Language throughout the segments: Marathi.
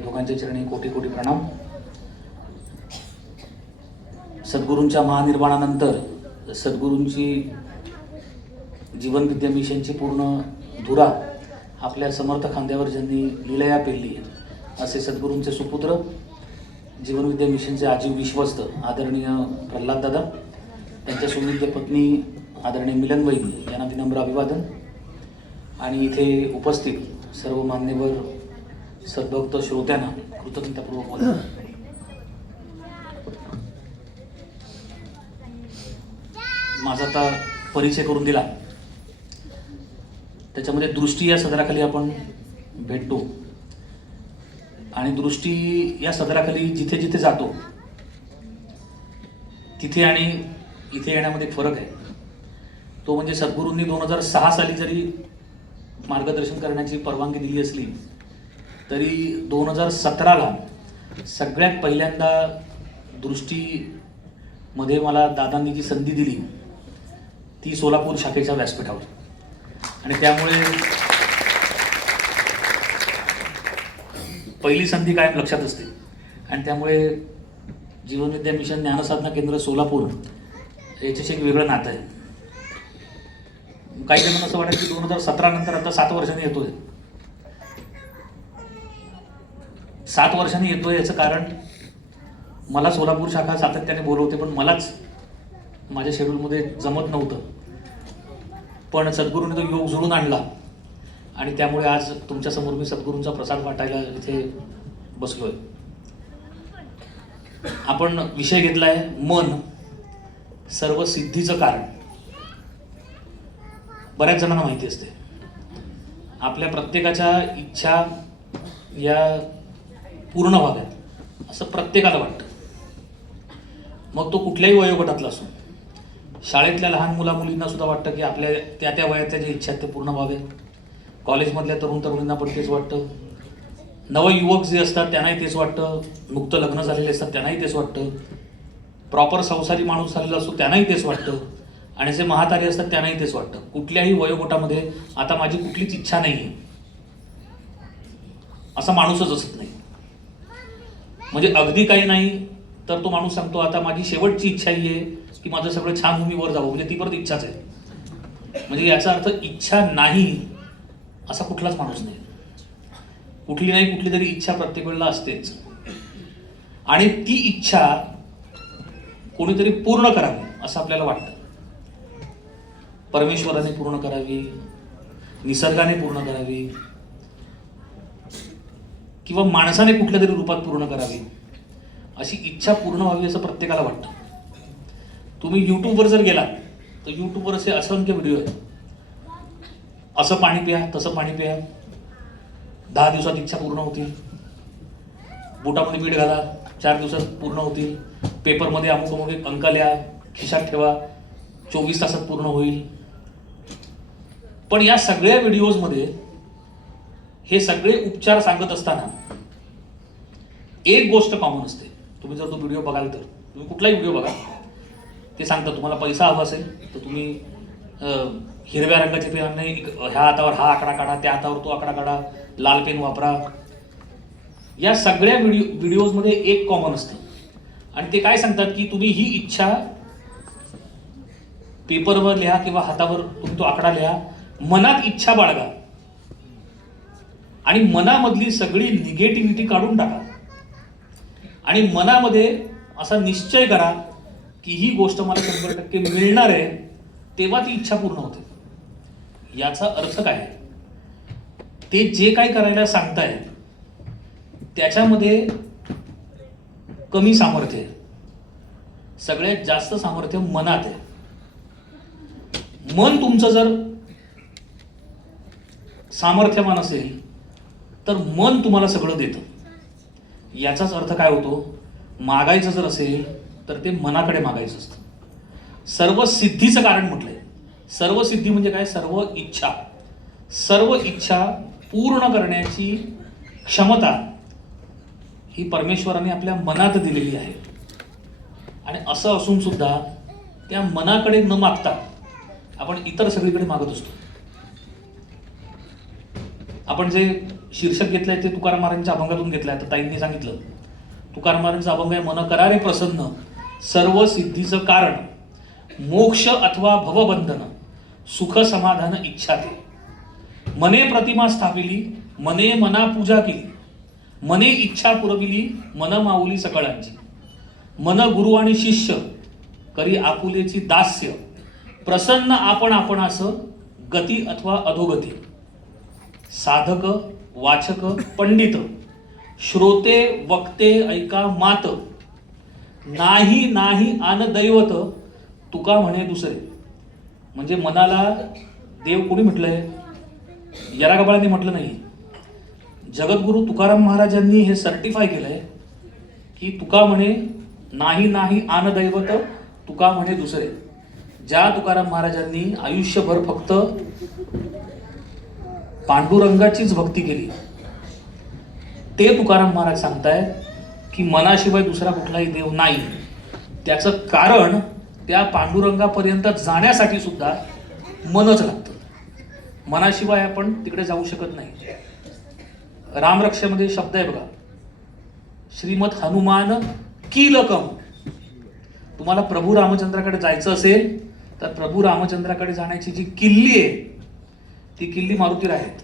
आपल्या दोघांच्या चरणी कोटी कोटी प्रणाम. सद्गुरूंच्या महानिर्वाणानंतर सद्गुरूंची जीवनविद्या मिशनची पूर्ण धुरा आपल्या समर्थ खांद्यावर ज्यांनी लीलया पेलली असे सद्गुरूंचे सुपुत्र जीवनविद्या मिशनचे आजीव विश्वस्त आदरणीय प्रल्हाद दादा, त्यांच्या सुविद्य पत्नी आदरणीय मिलन वहिनी यांना विनम्र अभिवादन. आणि इथे उपस्थित सर्व मान्यवर सद्भक्त श्रोत्यांना कृतज्ञतापूर्वक वंदन. माझा आता परिचय करून दिला, त्याच्यामध्ये दृष्टी या सदराखाली आपण भेटतो आणि दृष्टी या सदराखाली जिथे जिथे जातो तिथे आणि इथे येण्यामध्ये फरक आहे. तो म्हणजे सद्गुरूंनी 2006 साली जरी मार्गदर्शन करण्याची परवानगी दिली असली तरी 2017ला सगळ्यात पहिल्यांदा दृष्टीमध्ये मला दादांनी जी संधी दिली ती सोलापूर शाखेच्या व्यासपीठावर. आणि त्यामुळे पहिली संधी कायम लक्षात असते आणि त्यामुळे जीवनविद्या मिशन ज्ञानसाधना केंद्र सोलापूर याच्याशी एक वेगळं नातं आहे. काही जणांना असं वाटतं की 2017 नंतर आता 7 वर्षांनी येतोय. 7 वर्षांनी येतोय याचं कारण मला सोलापूर शाखा सातत्याने बोलवते, पण मलाच माझ्या शेड्यूलमध्ये जमत नव्हतं. पण सद्गुरूंनी तो योग जुळून आणला आणि त्यामुळे आज तुमच्यासमोर मी सद्गुरूंचा प्रसाद वाटायला इथे बसलोय. आपण विषय घेतलाय मन सर्व सिद्धीचं कारण. बऱ्याच जणांना माहिती असते आपल्या प्रत्येकाच्या इच्छा या पूर्ण व्हाव्यात असं प्रत्येकाला वाटतं. मग तो कुठल्याही वयोगटातला असो. शाळेतल्या लहान मुला-मुलींना सुद्धा वाटतं की आपल्या त्या त्या वयातल्या ज्या इच्छा आहेत ते पूर्ण व्हावे. कॉलेजमधल्या तरुण-तरुणींना पण तेच वाटतं. नवयुवक जे असतात त्यांनाही तेच वाटतं. नुकतं लग्न झालेले असतात त्यांनाही तेच वाटतं. प्रॉपर संसारी माणूस झालेला असतो त्यांनाही तेच वाटतं. आणि जे म्हातारे असतात त्यांनाही तेच वाटतं. कुठल्याही वयोगटामध्ये आता माझी कुठलीच इच्छा नाही आहे असा माणूसच असत नाही. म्हणजे अगदी काही नाही तर तो माणूस सांगतो आता माझी शेवटची इच्छा ही आहे की माझं सगळं छान होऊन मी वर जावं, म्हणजे ती परत इच्छाच आहे. म्हणजे याचा अर्थ इच्छा नाही असा कुठलाच माणूस नाही. कुठली नाही कुठली तरी इच्छा प्रत्येक वेळेला असतेच आणि ती इच्छा कोणीतरी पूर्ण करावी असं आपल्याला वाटतं. परमेश्वराने पूर्ण करावी, निसर्गाने पूर्ण करावी किंवा माणसाने कुठल्या तरी रूपात पूर्ण करावी अशी इच्छा पूर्ण व्हावी असं प्रत्येकाला वाटतं. तुम्ही यूट्यूबवर जर गेलात तर यूट्यूबवर असे असंख्य व्हिडिओ आहेत. असं पाणी प्या, तसं पाणी प्या, 10 दिवसात इच्छा पूर्ण होतील, बुटामध्ये मीठ घाला 4 दिवसात पूर्ण होतील, पेपरमध्ये अमुक अंक लिहा, खिशात ठेवा 24 तासात पूर्ण होईल. पण या सगळ्या व्हिडिओजमध्ये हे सगळे उपचार सांगत असताना एक गोष्ट कॉमन असते. तुम्ही जर तो व्हिडिओ बघाल तर तुम्ही कुठलाही व्हिडिओ बघा ते सांगतात तुम्हाला पैसा हवा असेल तर तुम्ही हिरव्या रंगाचे पेनाने ह्या हातावर हा आकडा काढा, त्या हातावर तो आकडा काढा, लाल पेन वापरा. या सगळ्या व्हिडिओजमध्ये एक कॉमन असतं आणि ते काय सांगतात की तुम्ही ही इच्छा पेपरवर लिहा किंवा हातावर तुम्ही तो आकडा लिहा, मनात इच्छा बाळगा आणि मनामधली सगळी निगेटिव्हिटी काढून टाका आणि मनामध्ये असा निश्चय करा की ही गोष्ट मला 100% मिळणार आहे, तेव्हा ती इच्छा पूर्ण होते. याचा अर्थ काय? ते जे काय करायला सांगताय त्याच्यामध्ये कमी सामर्थ्य आहे. सगळ्यात जास्त सामर्थ्य मनात आहे. मन तुमचं जर सामर्थ्यवान असेल तर मन तुम्हाला सगळं देतं. याचाच अर्थ काय होतो? मागायचं जर असेल तर ते मनाकडे मागायचं असतं. सर्व सिद्धीचं कारण म्हटलंय. सर्व सिद्धी म्हणजे काय? सर्व इच्छा. सर्व इच्छा पूर्ण करण्याची क्षमता ही परमेश्वराने आपल्या मनात दिलेली आहे. आणि असं असून सुद्धा त्या मनाकडे न मागता आपण इतर सगळीकडे मागत असतो. आपण जे शीर्षक घेतलंय ते तुकाराम महाराजांच्या अभंगातून घेतलंय. आता ताईंनी सांगितलं तुकाराम महाराजांचा अभंग आहे, मन करारे प्रसन्न सर्व सिद्धीचं कारण, मोक्ष अथवा भवबंधन सुख समाधान इच्छा ते. मने प्रतिमा स्थापिली मने मना पूजा केली, मने इच्छा पुरविली मन माऊली सकळांची. मन गुरु आणि शिष्य करी आपुलेची दास्य, प्रसन्न आपण आपणास गती अथवा अधोगती. साधक वाचक पंडित श्रोते वक्ते ऐका मात, नाही नाही आन दैवत तुका म्हणे दुसरे. म्हणजे मनाला देव कोणी म्हटलंय? यरागबाळांनी म्हटलं नाही. जगद्गुरु तुकाराम महाराजांनी हे सर्टिफाय केलंय की तुका म्हणे नाही नाही आन दैवत तुका म्हणे दुसरे. ज्या तुकाराम महाराजांनी आयुष्यभर फक्त पांडुरंगाचीच भक्ती केली, ते तुकाराम महाराज सांगताय की मनाशिवाय दुसरा कुठलाही देव नाही. त्याचं कारण त्या पांडुरंगापर्यंत जाण्यासाठी सुद्धा मनच लागतं. मनाशिवाय आपण तिकडे जाऊ शकत नाही. रामरक्षामध्ये शब्द आहे बघा, श्रीमद हनुमान कीलकम. तुम्हाला प्रभू रामचंद्राकडे जायचं असेल तर प्रभू रामचंद्राकडे जाण्याची जी किल्ली आहे ती किल्ली मारुतीराय आहेत.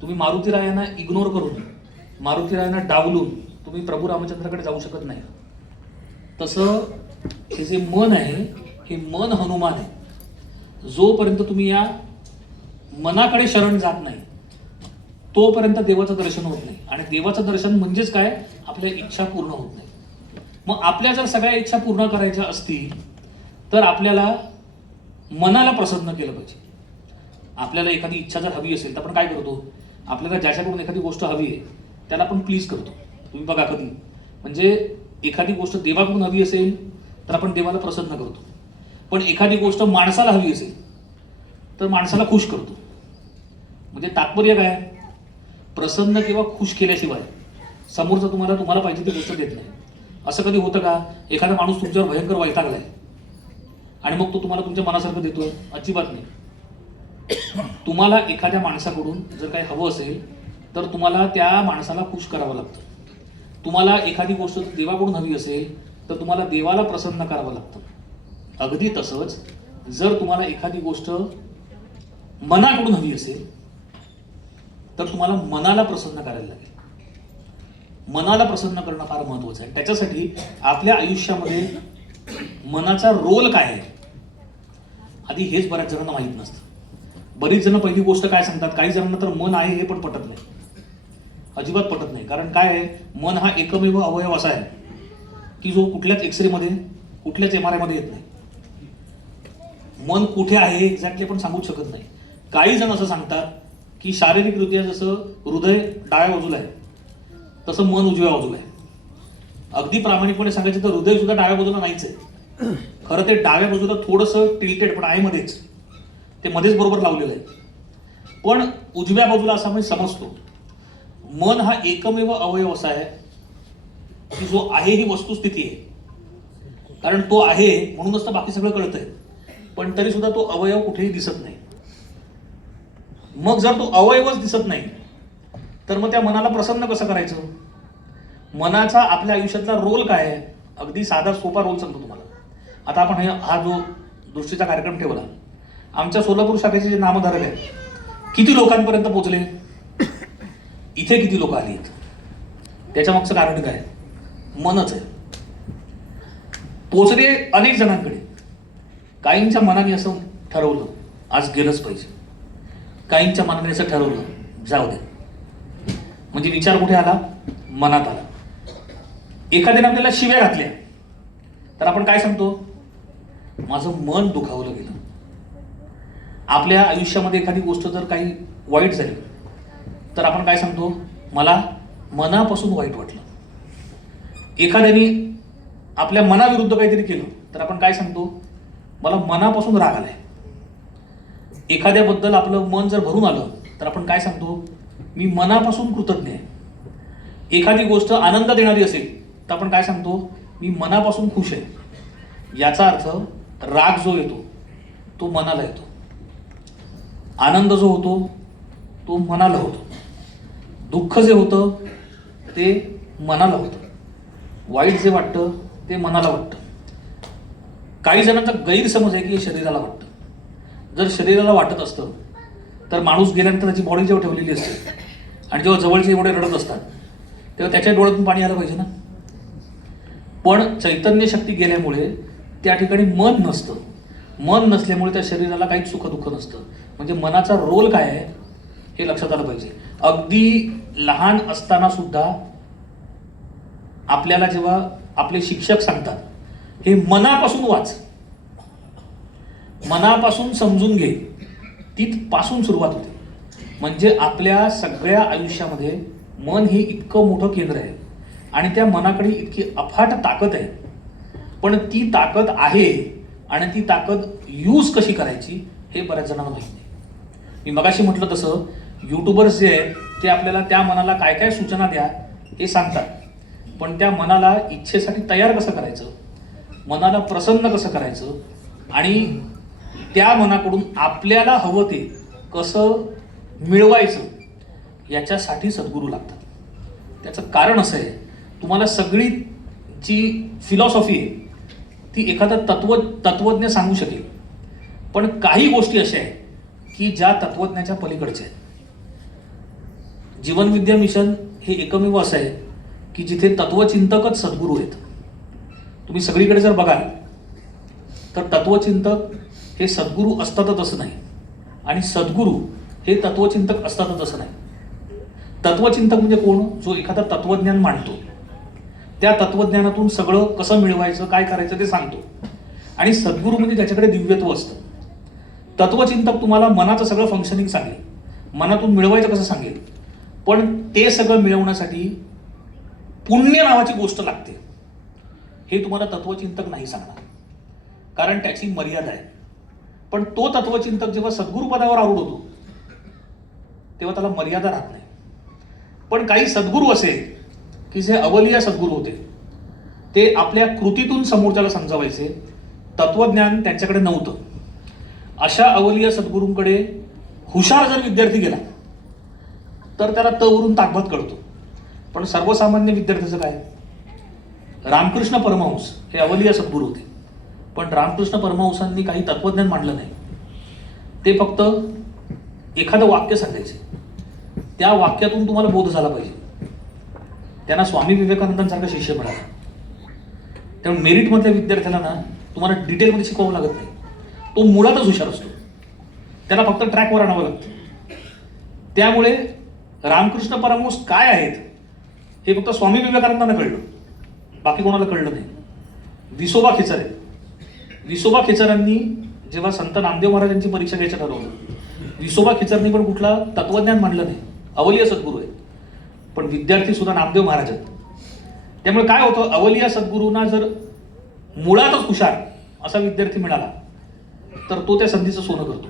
तुम्ही मारुतीरायांना इग्नोर करून, मारुतीरायांना डावलून तुम्ही प्रभू रामचंद्राकडे जाऊ शकत नाही. तसं हे जे मन आहे हे मन हनुमान आहे. जोपर्यंत तुम्ही या मनाकडे शरण जात नाही तोपर्यंत देवाचं दर्शन होत नाही. आणि देवाचं दर्शन म्हणजेच काय? आपल्या इच्छा पूर्ण होत नाही. मग आपल्या जर सगळ्या इच्छा पूर्ण करायच्या असतील तर आपल्याला मनाला प्रसन्न केलं पाहिजे. आपल्याला एखादी इच्छा जर हवी असेल तर आपण काय करतो? आपल्याला ज्याच्याकडून एखादी गोष्ट हवी आहे त्याला आपण प्लीज करतो. तुम्ही बघा कधी, म्हणजे एखादी गोष्ट देवाकडून हवी असेल तर आपण देवाला प्रसन्न करतो, पण एखादी गोष्ट माणसाला हवी असेल तर माणसाला खुश करतो. म्हणजे तात्पर्य काय? प्रसन्न किंवा खुश केल्याशिवाय समोरचा तुम्हाला पाहिजे ती गोष्ट देत नाही. असं कधी होतं का? एखादा माणूस तुमच्यावर भयंकर वैतागलाय आणि मग तो तुम्हाला तुमच्या मनासारखं देतोय? अजिबात नाही. तुम्हाला एखाद्या माणसाकडून जर काही हवं असेल तर तुम्हाला त्या माणसाला खुश करावं लागतं. तुम्हाला एखादी गोष्ट देवाकडून हवी असेल तर तुम्हाला देवाला प्रसन्न करावं लागतं. अगदी तसंच जर तुम्हाला एखादी गोष्ट मनाकडून हवी असेल तर तुम्हाला मनाला प्रसन्न करायला लागेल. मनाला प्रसन्न करणं फार महत्वाचं आहे. त्याच्यासाठी आपल्या आयुष्यामध्ये मनाचा रोल काय आहे आधी हेच बऱ्याच जणांना माहीत नसतं. बरीच जण पहिली गोष्ट काय सांगतात, काही जणांना तर मन आहे हे पण पटत नाही, अजिबात पटत नाही. कारण काय आहे, मन हा एकमेव अवयव असा आहे की जो कुठल्याच एक्सरे मध्ये कुठल्याच MRI मध्ये येत नाही. मन कुठे आहे एक्झॅक्टली आपण सांगूच शकत नाही. काही जण असं सांगतात की शारीरिकरित्या जसं हृदय डाव्या बाजूला आहे तसं मन उजव्या बाजूला आहे. अगदी प्रामाणिकपणे सांगायचं तर हृदय सुद्धा डाव्या बाजूला नाहीच आहे. खरं ते डाव्या बाजूला थोडंसं टिल्टेड पण आहे मध्येच, ते मध्येच बरोबर लावलेलं आहे. पण उजव्या बाजूला असं आपण समजतो. मन हा एकमेव अवयव असा आहे की जो आहे ही वस्तुस्थिती आहे. कारण तो आहे म्हणूनच तर बाकी सगळं कळतंय, पण तरी सुद्धा तो अवयव कुठेही दिसत नाही. मग जर तो अवयवच दिसत नाही तर मग त्या मनाला प्रसन्न कसं करायचं? मनाचा आपल्या आयुष्यातला रोल काय आहे? अगदी साधा सोपा रोल सांगतो तुम्हाला. आता आपण हा जो दृष्टीचा कार्यक्रम ठेवला, आमच्या सोलापूर शाखेचे जे नामधारक आहेत किती लोकांपर्यंत पोहोचले? इथे किती लोक आली आहेत? त्याच्या मागचं कारण काय? मनच आहे. पोचले अनेक जणांकडे. काहींच्या मनाने असं ठरवलं आज गेलंच पाहिजे, काहींच्या मनाने असं ठरवलं जाऊ दे. म्हणजे विचार कुठे आला? मनात आला. एखाद्याने आपल्याला शिव्या घातल्या तर आपण काय सांगतो? माझं मन दुखावलं गेलं. आपल्या आयुष्यामध्ये एखादी गोष्ट जर काही वाईट झाली तर आपण काय सांगतो? मला मनापासून वाईट वाटलं. एखाद्याने आपल्या मनाविरुद्ध काहीतरी केलं तर आपण काय सांगतो? मला मनापासून राग आलाय. एखाद्याबद्दल आपलं मन जर भरून आलं तर आपण काय सांगतो? मी मनापासून कृतज्ञ आहे. एखादी गोष्ट आनंद देणारी असेल तर आपण काय सांगतो? मी मनापासून खुश आहे. याचा अर्थ राग जो येतो तो मनाला येतो, आनंद जो होतो तो मनाला होतो. दुःख जे होतं ते मनाला होतं, वाईट जे वाटतं ते मनाला वाटतं. काही जणांचा गैरसमज आहे की हे शरीराला वाटतं. जर शरीराला वाटत असतं तर माणूस गेल्यानंतर त्याची बॉडी जेव्हा ठेवलेली असते आणि जेव्हा जवळचे एवढे रडत असतात तेव्हा त्याच्या डोळ्यातून पाणी आलं पाहिजे ना. पण चैतन्य शक्ती गेल्यामुळे त्या ठिकाणी मन नसतं. मन नसल्यामुळे त्या शरीराला काहीच सुखदुःख नसतं. म्हणजे मनाचा रोल काय आहे हे लक्षात आलं पाहिजे. अगदी लहान असताना सुद्धा आपल्याला जेव्हा आपले शिक्षक सांगतात हे मनापासून वाच, मनापासून समजून घे, तिथपासून सुरुवात होते. म्हणजे आपल्या सगळ्या आयुष्यामध्ये मन हे इतकं मोठं केंद्र आहे आणि त्या मनाकडे इतकी अफाट ताकद आहे. पण ती ताकद आहे आणि ती ताकद यूज कशी करायची हे बऱ्याच जणांना माहिती नाही. मी मगाशी म्हटलं तसं यूट्यूबर्स जे आहेत ते आपल्याला त्या मनाला काय काय सूचना द्या हे सांगतात, पण त्या मनाला इच्छेसाठी तयार कसं करायचं, मनाला प्रसन्न कसं करायचं आणि त्या मनाकडून आपल्याला हवं ते कसं मिळवायचं याच्यासाठी सद्गुरू लागतात. त्याचं कारण असं आहे, तुम्हाला सगळी जी फिलॉसॉफी आहे ती एखादा तत्वज्ञ सांगू शकेल, पण काही गोष्टी अशा आहेत की ज्या तत्वज्ञाच्या पलीकडच्या आहेत. जीवनविद्या मिशन हे एकमेव असं आहे की जिथे तत्वचिंतकच सद्गुरू आहेत. तुम्ही सगळीकडे जर बघाल तर तत्वचिंतक हे सद्गुरू असतातच असं नाही आणि सद्गुरू हे तत्वचिंतक असतातच असं नाही. तत्वचिंतक म्हणजे कोण? जो एखादा तत्वज्ञान मांडतो, त्या तत्वज्ञानातून सगळं कसं मिळवायचं, काय करायचं ते सांगतो. आणि सद्गुरू म्हणजे ज्याच्याकडे दिव्यत्व असतं. तत्वचिंतक तुम्हाला मनाचं सगळं फंक्शनिंग सांगेल, मनातून मिळवायचं कसं सांगेल, पण ते सगळं मिळवण्यासाठी पुण्य नावाची गोष्ट लागते हे तुम्हाला तत्वचिंतक नाही सांगणार, कारण त्याची मर्यादा आहे. पण तो तत्वचिंतक जेव्हा सद्गुरू पदावर आरूढ होतो तेव्हा त्याला मर्यादा राहत नाही. पण काही सद्गुरू असे की जे अवलिया सद्गुरू होते, ते आपल्या कृतीतून समोरच्याला समजावायचे, तत्वज्ञान त्यांच्याकडे नव्हतं. अशा अवलिया सद्गुरूंकडे हुशार जर विद्यार्थी गेला तर त्याला तवरून ताकद कळतो. पण सर्वसामान्य विद्यार्थ्याचं काय? रामकृष्ण परमहंस हे अवलिया सद्गुरू होते, पण रामकृष्ण परमहंसांनी काही तत्वज्ञान मांडलं नाही. ते फक्त एखादं वाक्य सांगायचे, त्या वाक्यातून तुम्हाला बोध झाला पाहिजे. त्यांना स्वामी विवेकानंदांसारखा शिष्य मिळाला. त्यामुळे मेरिटमधल्या विद्यार्थ्याला ना तुम्हाला डिटेलमध्ये शिकवावं लागत नाही. तो मुळातच हुशार असतो, त्याला फक्त ट्रॅकवर आणावं लागतं. त्यामुळे रामकृष्ण परमहंस काय आहेत हे फक्त स्वामी विवेकानंदांना कळलं, बाकी कोणाला कळलं नाही. विसोबा खेचरे, विसोबा खेचरांनी जेव्हा संत नामदेव महाराजांची परीक्षा घ्यायचं ठरवलं, विसोबा खेचरनी पण कुठला तत्वज्ञान मांडलं नाही. अवलिया सद्गुरू आहे, पण विद्यार्थी सुद्धा नामदेव महाराज आहेत. त्यामुळे काय होतं, अवलिया सद्गुरूंना जर मुळातच हुशार असा विद्यार्थी मिळाला तर तो त्या संधीचं सोनं करतो.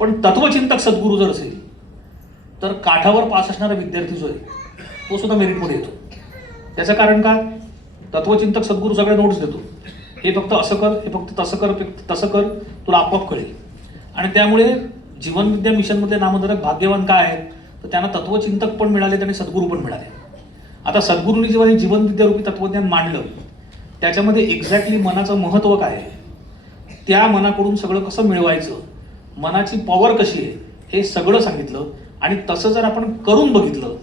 पण तत्वचिंतक सद्गुरू जर असेल तर काठावर पास असणारा विद्यार्थी जो आहे तो सुद्धा मेरिटमध्ये येतो. त्याचं कारण का? तत्वचिंतक सद्गुरू सगळे नोट्स देतो, हे फक्त असं कर, हे फक्त तसं कर, तुला आपोआप कळेल. आणि त्यामुळे जीवनविद्या मिशनमध्ये नामधारक भाग्यवान काय आहेत तर त्यांना तत्वचिंतक पण मिळाले आणि सद्गुरू पण मिळाले. आता सद्गुरूंनी जेव्हा हे जीवनविद्यारूपी तत्वज्ञान मांडलं त्याच्यामध्ये एक्झॅक्टली मनाचं महत्त्व काय आहे, त्या मनाकडून सगळं कसं मिळवायचं, मनाची पॉवर कशी आहे हे सगळं सांगितलं. आणि तसं जर आपण करून बघितलं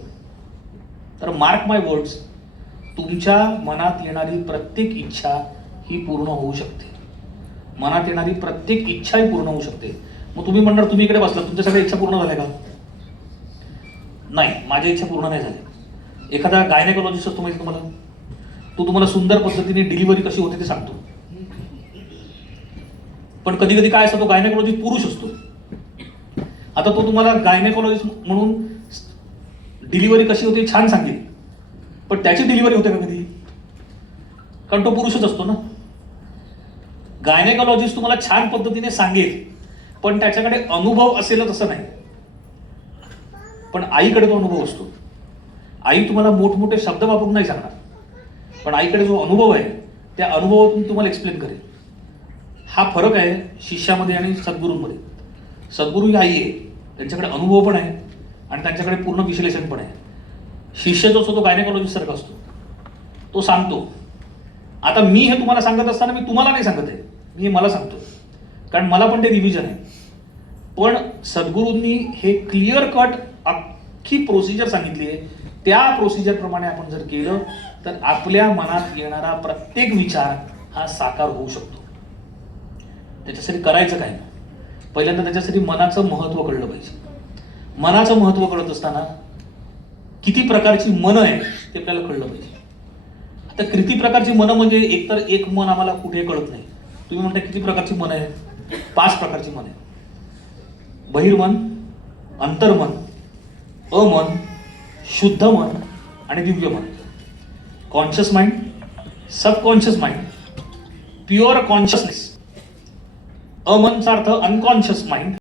तर मार्क माय वर्ड्स, तुमच्या मनात येणारी प्रत्येक इच्छा ही पूर्ण होऊ शकते. मनात येणारी प्रत्येक इच्छा ही पूर्ण होऊ शकते. मग तुम्ही म्हणणार तुम्ही इकडे बसला, तुमच्या सगळ्या इच्छा पूर्ण झाल्या का? नाही, माझ्या इच्छा पूर्ण नाही झाल्या. एखादा गायनेकोलॉजिस्ट असतो माहिती तुम्हाला, तो तुम्हाला सुंदर पद्धतीने डिलिव्हरी कशी होते ते सांगतो. पण कधी कधी काय असतं, तो गायनेकोलॉजिस्ट पुरुष असतो. आता तो तुम्हाला गायनेकोलॉजिस्ट म्हणून डिलिव्हरी कशी होते छान सांगेल, पण त्याची डिलिव्हरी होते का कधी? कारण तो पुरुषच असतो ना. गायनेकोलॉजिस्ट तुम्हाला छान पद्धतीने सांगेल पण त्याच्याकडे अनुभव असेलच असं नाही. पण आईकडे तो अनुभव असतो. आई तुम्हाला मोठमोठे शब्द वापरून नाही सांगणार, पण आईकडे जो अनुभव आहे त्या अनुभवातून तुम्हाला एक्सप्लेन करेल. हा फरक आहे शिष्यामध्ये आणि सद्गुरूंमध्ये. सद्गुरू ही आई आहे, त्यांच्याकडे अनुभव पण आहे आणि त्यांच्याकडे पूर्ण विश्लेषण पण आहे. शिष्य जो असतो तो गायनेकॉलॉजिस्ट सारखा असतो, तो सांगतो. आता मी हे तुम्हाला सांगत असताना मी तुम्हाला नाही सांगत आहे, मी मला सांगतो, कारण मला पण ते रिव्हिजन आहे. पण सद्गुरूंनी हे क्लिअर कट अख्खी प्रोसिजर सांगितली आहे. त्या प्रोसिजरप्रमाणे आपण जर केलं तर आपल्या मनात येणारा प्रत्येक विचार हा साकार होऊ शकतो. त्याच्यासाठी करायचं काय? पहिल्यांदा त्याच्यासाठी मनाचं महत्त्व कळलं पाहिजे. मनाचं महत्त्व कळत असताना किती प्रकारची मनं आहे ते आपल्याला कळलं पाहिजे. आता किती प्रकारची मनं म्हणजे एकतर एक मन आम्हाला कुठे कळत नाही. तुम्ही म्हणता किती प्रकारची मन आहे? 5 प्रकारची मन आहे. बहिर्मन, अंतर्मन, अमन, शुद्ध मन आणि दिव्य मन. Conscious mind, subconscious mind, pure consciousness. अमनचा अर्थ अनकॉन्शियस माइंड